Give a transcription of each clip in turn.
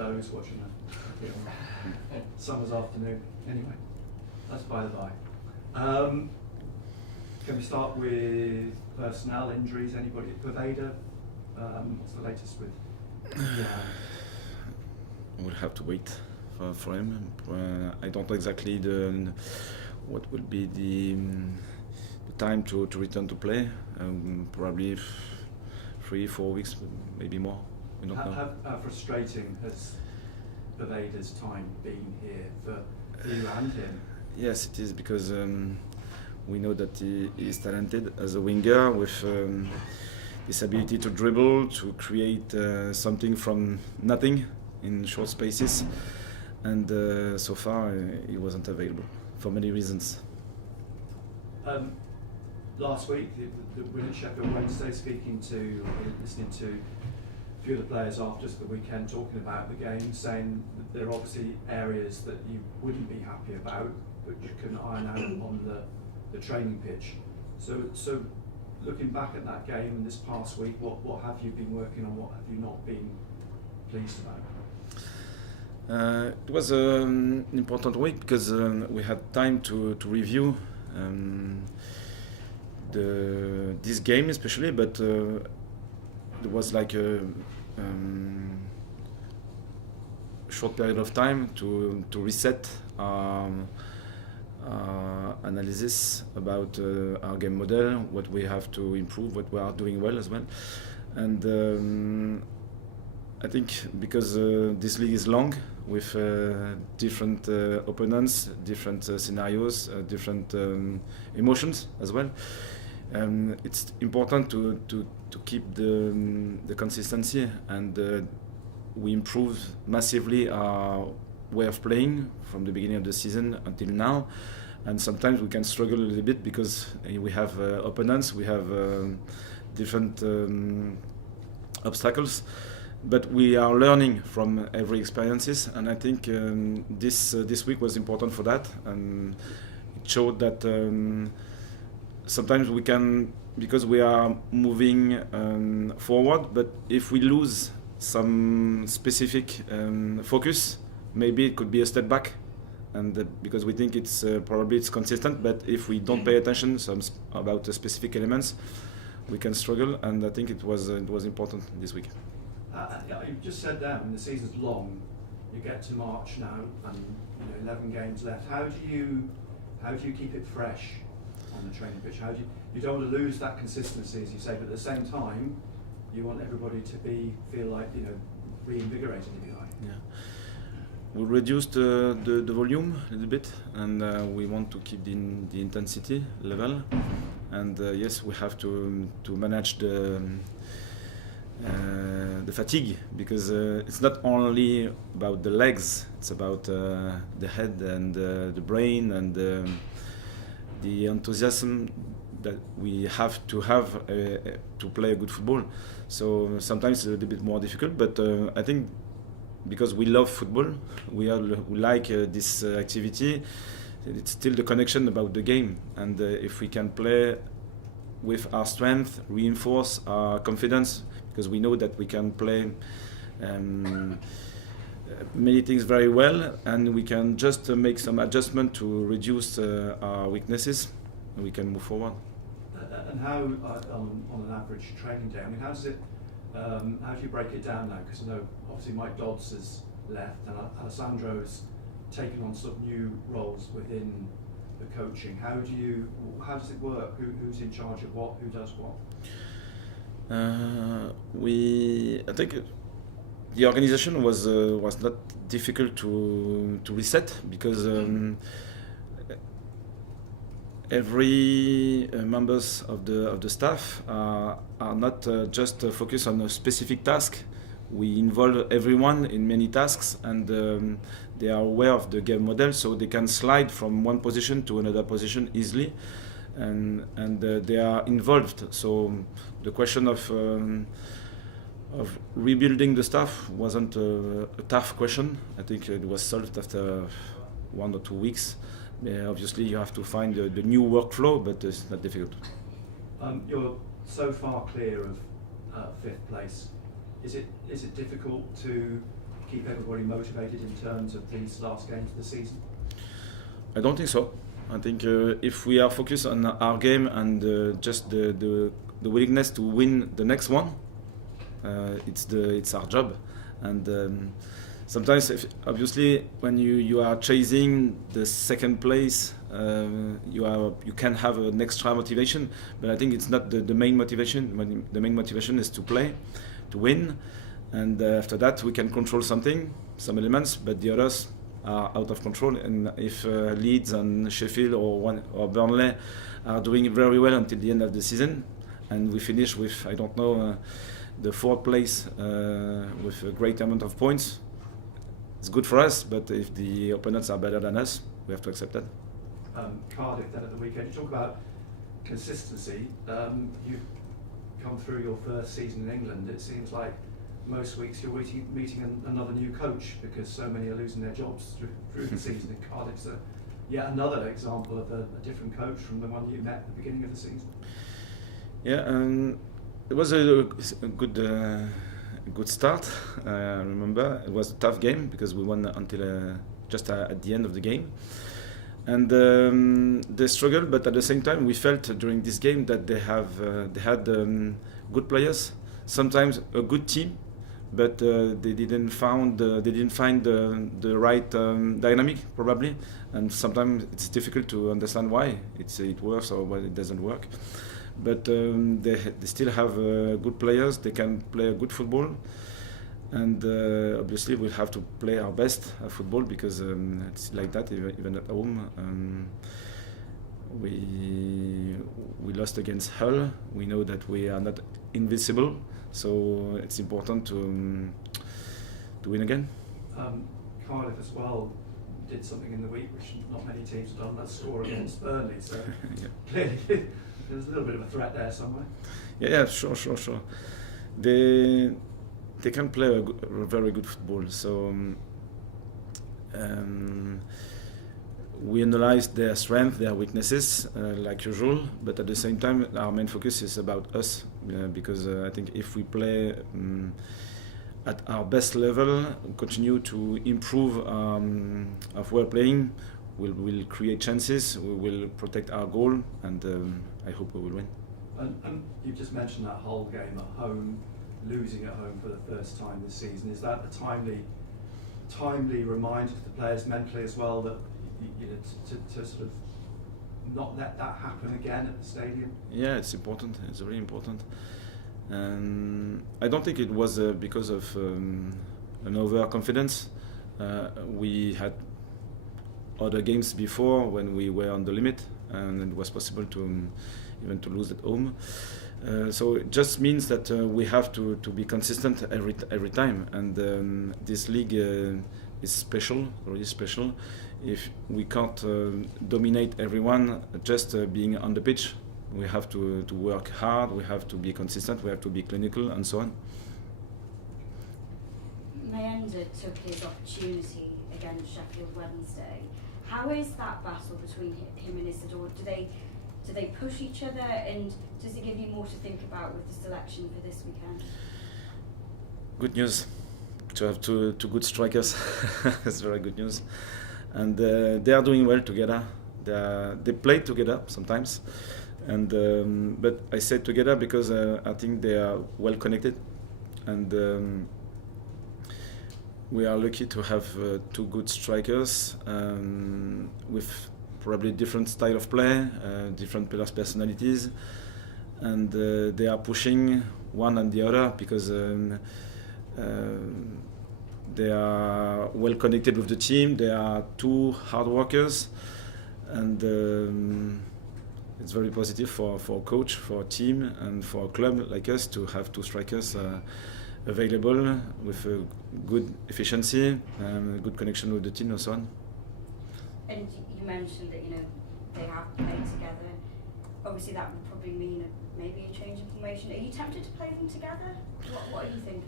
doze watching a summer's afternoon. Anyway, that's by the by. Can we start with personnel injuries? Anybody? Pervader? What's the latest with? We'll have to wait for him. I don't know exactly what will be the time to return to play. Probably 3-4 weeks, maybe more. We don't know. How frustrating has Pervader's time been here for you and him? Yes, it is, because we know that he is talented as a winger with this ability to dribble, to create something from nothing in short spaces, and so far he wasn't available for many reasons. Last week, the win at Sheffield Wednesday, listening to a few of the players after the weekend talking about the game, saying that there are obviously areas that you wouldn't be happy about, but you can iron out on the training pitch. So looking back at that game and this past week, what have you been working on? What have you not been pleased about? It was an important week because we had time to review this game especially, but there was like a short period of time to reset our analysis about our game model, what we have to improve, what we are doing well as well. And I think because this league is long with different opponents, different scenarios, different emotions as well, it's important to keep the consistency, and we improved massively our way of playing from the beginning of the season until now. And sometimes we can struggle a little bit because we have opponents, we have different obstacles, but we are learning from every experiences, and I think this week was important for that, and it showed that sometimes we can, because we are moving forward, but if we lose some specific focus, maybe it could be a step back, and because we think it's probably it's consistent, but if we don't pay attention about the specific elements, we can struggle, and I think it was important this week. You just said that when the season's long, you get to March now, and 11 games left. How do you keep it fresh on the training pitch? You don't want to lose that consistency, as you say, but at the same time, you want everybody to feel like reinvigorated, if you like. Yeah. We reduced the volume a little bit, and we want to keep the intensity level. And yes, we have to manage the fatigue, because it's not only about the legs, it's about the head and the brain and the enthusiasm that we have to play a good football. So sometimes it's a little bit more difficult, but I think because we love football, we like this activity, it's still the connection about the game, and if we can play with our strength, reinforce our confidence, because we know that we can play many things very well, and we can just make some adjustment to reduce our weaknesses, and we can move forward. And how, on an average training day, how does it? How do you break it down now? Because I know obviously Mike Dodds has left, and Alessandro's taken on some new roles within the coaching. How does it work? Who's in charge of what? Who does what? I think the organization was not difficult to reset, because every members of the staff are not just focused on a specific task. We involve everyone in many tasks, and they are aware of the game model, so they can slide from one position to another position easily, and they are involved. So the question of rebuilding the staff wasn't a tough question. I think it was solved after 1 or 2 weeks. Obviously, you have to find the new workflow, but it's not difficult. You're so far clear of 5th place. Is it difficult to keep everybody motivated in terms of these last games of the season? I don't think so. I think if we are focused on our game and just the willingness to win the next one, it's our job. And sometimes, obviously, when you are chasing the second place, you can have an extra motivation. But I think it's not the main motivation. The main motivation is to play, to win, and after that we can control some elements, but the others are out of control. And if Leeds and Sheffield or Burnley are doing very well until the end of the season, and we finish with, I don't know, the fourth place with a great amount of points, it's good for us. But if the opponents are better than us, we have to accept that. Cardiff then at the weekend, you talk about consistency. You've come through your first season in England. It seems like most weeks you're meeting another new coach, because so many are losing their jobs through the season in Cardiff. So yet another example of a different coach from the one you met at the beginning of the season. Yeah, it was a good start. I remember it was a tough game because we won until just at the end of the game. And they struggled, but at the same time we felt during this game that they had good players, sometimes a good team, but they didn't find the right dynamic probably, and sometimes it's difficult to understand why it works or why it doesn't work. But they still have good players. They can play a good football, and obviously we'll have to play our best at football, because it's like that even at home. We lost against Hull. We know that we are not invincible, so it's important to win again. Cardiff as well did something in the week which not many teams have done. That's score against Burnley. So Yeah. clearly there's a little bit of a threat there somewhere. Yeah, sure. They can play a very good football. So we analyze their strengths, their weaknesses, like usual. But at the same time, our main focus is about us, because I think if we play at our best level, continue to improve of well playing, we'll create chances, we will protect our goal, and I hope we will win. And you've just mentioned that whole game at home, losing at home for the first time this season. Is that a timely reminder to the players mentally as well, that to sort of not let that happen again at the stadium? Yeah, it's important. It's very important. And I don't think it was because of an overconfidence. We had other games before when we were on the limit, and it was possible to even to lose at home. So it just means that we have to be consistent every time. And this league is special, really special. If we can't dominate everyone just being on the pitch, we have to work hard, we have to be consistent, we have to be clinical, and so on. Mayenda took his opportunity against Sheffield Wednesday. How is that battle between him and Isidore? Do they push each other, and does it give you more to think about with the selection for this weekend? Good news to have two good strikers. It's very good news. And they are doing well together. They play together sometimes, and but I say together because I think they are well connected, and we are lucky to have two good strikers with probably different style of play, different players' personalities, and they are pushing one and the other because they are well connected with the team. They are two hard workers, and it's very positive for a coach, for a team, and for a club like us to have two strikers available with a good efficiency and good connection with the team and so on. And you mentioned that they have played together. Obviously, that would probably mean maybe a change in formation. Are you tempted to play them together? What are you thinking?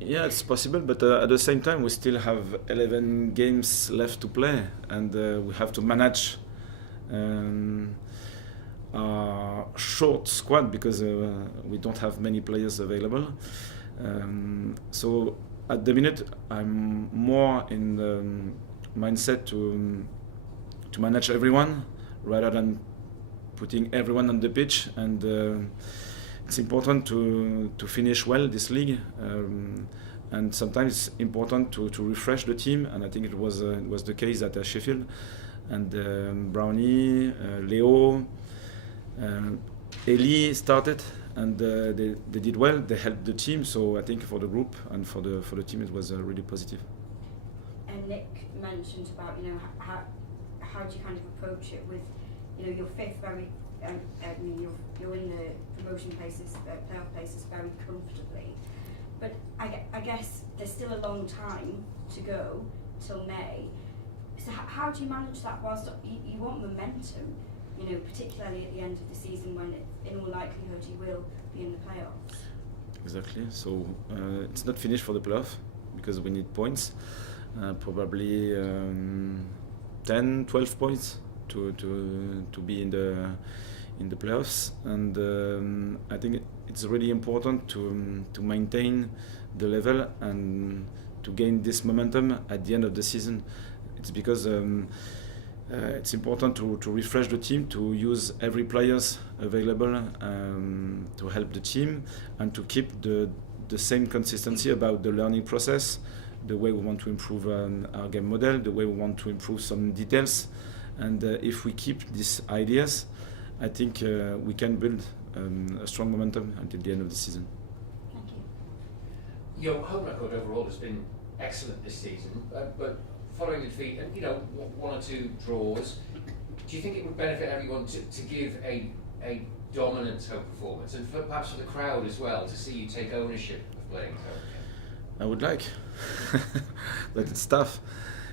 Yeah, it's possible, but at the same time, we still have 11 games left to play, and we have to manage our short squad because we don't have many players available. So at the minute, I'm more in the mindset to manage everyone rather than putting everyone on the pitch. And it's important to finish well this league. And sometimes it's important to refresh the team, and I think it was the case at Sheffield. And Brownie, Leo, Eli started, and they did well. They helped the team, so I think for the group and for the team it was really positive. And Nick mentioned about how do you kind of approach it with your fifth very you're in the promotion places, playoff places very comfortably, but I guess there's still a long time to go till May. So how do you manage that whilst you want momentum, particularly at the end of the season when in all likelihood you will be in the playoffs? Exactly. So it's not finished for the playoff because we need points, probably 10, 12 points to be in the playoffs, and I think it's really important to maintain the level and to gain this momentum at the end of the season. It's because it's important to refresh the team, to use every players available to help the team, and to keep the same consistency about the learning process, the way we want to improve our game model, the way we want to improve some details. And if we keep these ideas, I think we can build a strong momentum until the end of the season. Thank you. Your home record overall has been excellent this season, but following the defeat and one or two draws, do you think it would benefit everyone to give a dominant home performance, and perhaps for the crowd as well, to see you take ownership of playing at home again? I would like, but it's tough.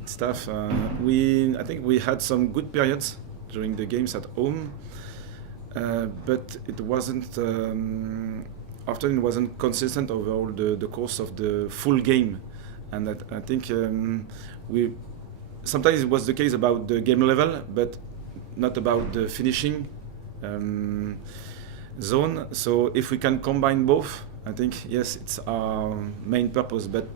It's tough. I think we had some good periods during the games at home, but it wasn't. Often it wasn't consistent over all the course of the full game, and I think sometimes it was the case about the game level, but not about the finishing zone. So if we can combine both, I think yes, it's our main purpose. But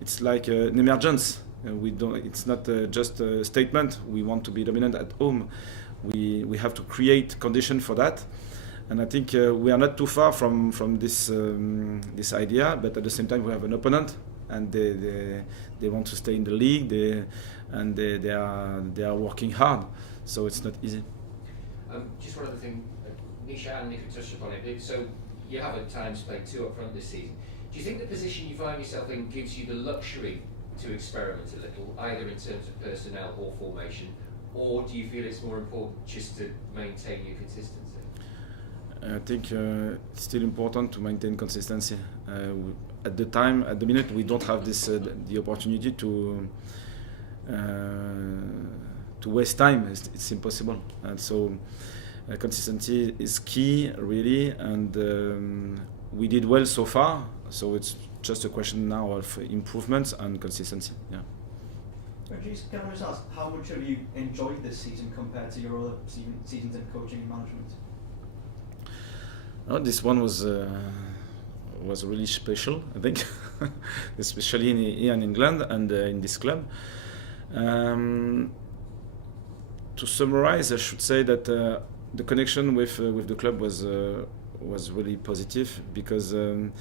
it's like an emergence. It's not just a statement. We want to be dominant at home. We have to create condition for that, and I think we are not too far from this idea. But at the same time, we have an opponent, and they want to stay in the league. They are working hard, so it's not easy. Just one other thing, Nisha and Nick have touched upon it. So you have at times played two up front this season. Do you think the position you find yourself in gives you the luxury to experiment a little, either in terms of personnel or formation, or do you feel it's more important just to maintain your consistency? I think it's still important to maintain consistency. At the minute, we don't have this the opportunity to waste time. It's impossible, and so consistency is key, really. And we did well so far, so it's just a question now of improvements and consistency. Yeah. Régis, can I just ask, how much have you enjoyed this season compared to your other seasons in coaching and management? This one was really special, I think, especially here in England and in this club. To summarize, I should say that the connection with the club was really positive, because in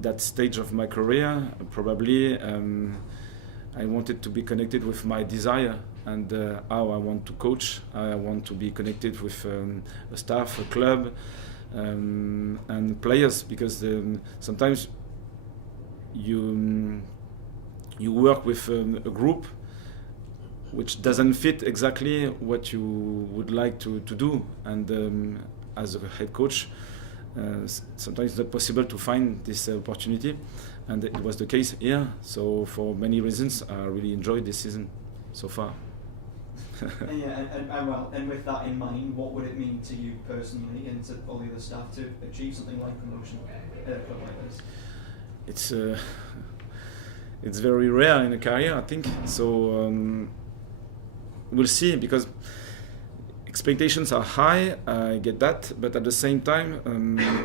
that stage of my career, probably I wanted to be connected with my desire and how I want to coach. I want to be connected with a staff, a club, and players, because sometimes you work with a group which doesn't fit exactly what you would like to do, and as a head coach, sometimes it's not possible to find this opportunity, and it was the case here. So for many reasons, I really enjoyed this season so far. And with that in mind, what would it mean to you personally and to all the other staff to achieve something like promotion at a club like this? It's very rare in a career, I think. So we'll see, because expectations are high, I get that, but at the same time,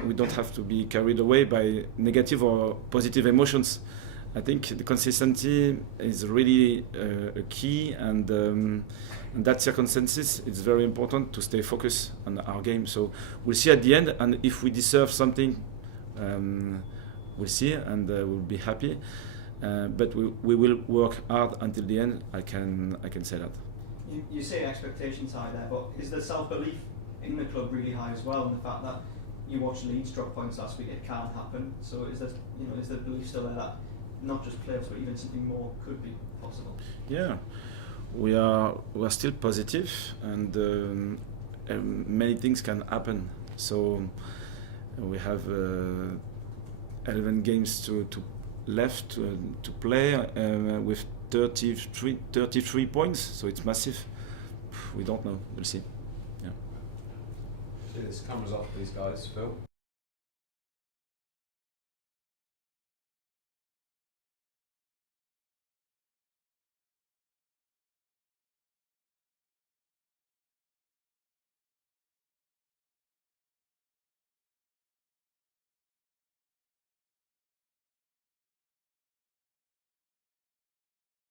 we don't have to be carried away by negative or positive emotions. I think the consistency is really a key, and in that circumstances, it's very important to stay focused on our game. So we'll see at the end, and if we deserve something, we'll see, and we'll be happy. But we will work hard until the end. I can say that. You say expectations high there, but is the self-belief in the club really high as well? And the fact that you watched Leeds drop points last week, it can't happen. So is the belief still there that not just playoffs, but even something more could be possible? Yeah, we are still positive, and many things can happen. So we have 11 games left to play with 33 points. So it's massive. We don't know. We'll see. Yeah. See this cameras off these guys, Phil.